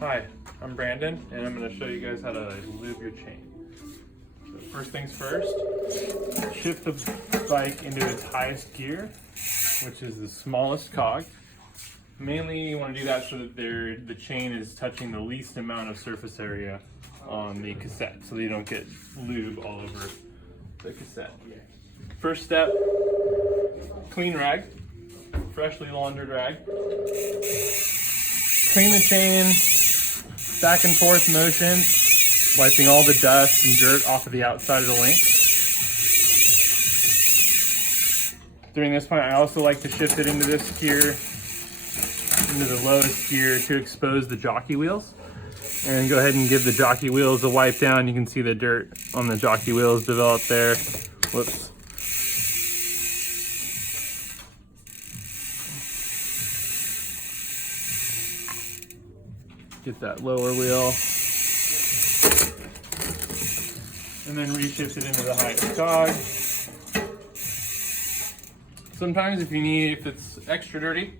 Hi, I'm Brandon, and I'm going to show you guys how to lube your chain. So first things first, shift the bike into its highest gear, which is the smallest cog. Mainly you want to do that so that the chain is touching the least amount of surface area on the cassette, so that you don't get lube all over the cassette. First step, clean rag, freshly laundered rag. Clean the chain, back and forth motion, wiping all the dust and dirt off of the outside of the link. During this point, I also like to shift it into this gear, into the lowest gear, to expose the jockey wheels. And go ahead and give the jockey wheels a wipe down. You can see the dirt on the jockey wheels develop there. Whoops. Get that lower wheel. And then reshift it into the highest cog. Sometimes if it's extra dirty,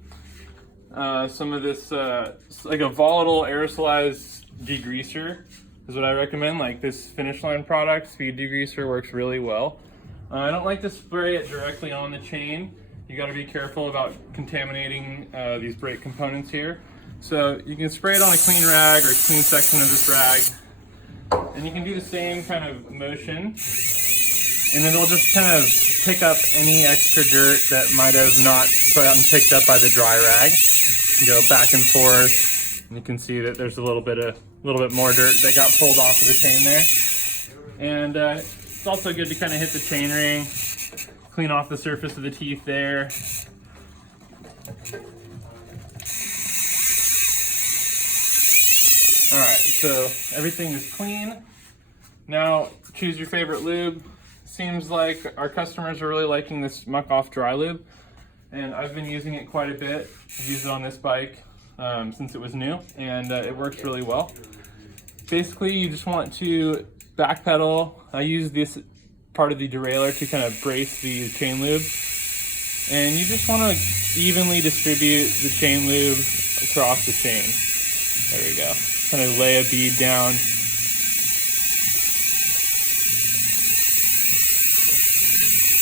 some of this, like a volatile aerosolized degreaser is what I recommend. Like this Finish Line product, Speed Degreaser, works really well. I don't like to spray it directly on the chain. You got to be careful about contaminating these brake components here. So you can spray it on a clean rag or a clean section of this rag, and you can do the same kind of motion, and it'll just kind of pick up any extra dirt that might have not gotten picked up by the dry rag. You go back and forth, and you can see that there's a little bit more dirt that got pulled off of the chain there. And it's also good to kind of hit the chain ring, clean off the surface of the teeth there. All right, so everything is clean. Now choose your favorite lube. Seems like our customers are really liking this Muck Off dry lube, and I've been using it quite a bit. I've used it on this bike since it was new, and it works really well. Basically, you just want to backpedal. I use this part of the derailleur to kind of brace the chain lube, and you just want to evenly distribute the chain lube across the chain. There we go. Kind of lay a bead down.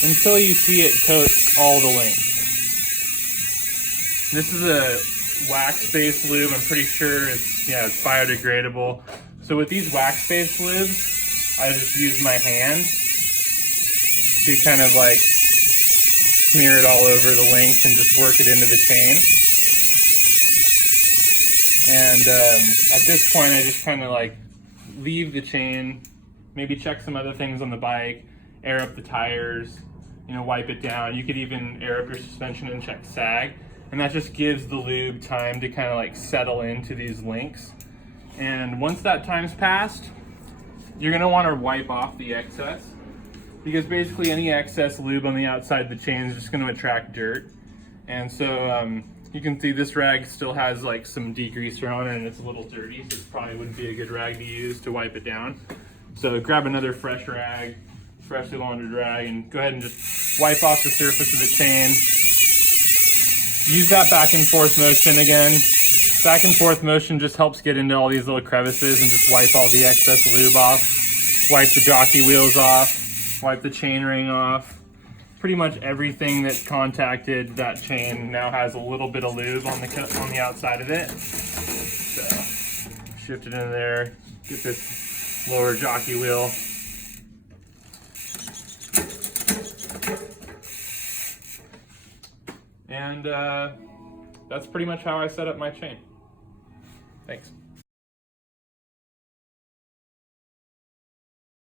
Until you see it coat all the length. This is a wax-based lube. I'm pretty sure it's biodegradable. So with these wax-based lubes, I just use my hand to kind of like smear it all over the length and just work it into the chain. And at this point, I just kind of like leave the chain, maybe check some other things on the bike, air up the tires, wipe it down. You could even air up your suspension and check sag. And that just gives the lube time to kind of like settle into these links. And once that time's passed, you're gonna wanna wipe off the excess, because basically any excess lube on the outside of the chain is just gonna attract dirt. And so you can see this rag still has like some degreaser on it, and it's a little dirty, so it probably wouldn't be a good rag to use to wipe it down. So grab another fresh rag, freshly laundered rag, and go ahead and just wipe off the surface of the chain. Use that back and forth motion again. Back and forth motion just helps get into all these little crevices and just wipe all the excess lube off. Wipe the jockey wheels off, wipe the chain ring off. Pretty much everything that contacted that chain now has a little bit of lube on the outside of it. So shift it in there, get this lower jockey wheel. And that's pretty much how I set up my chain. Thanks.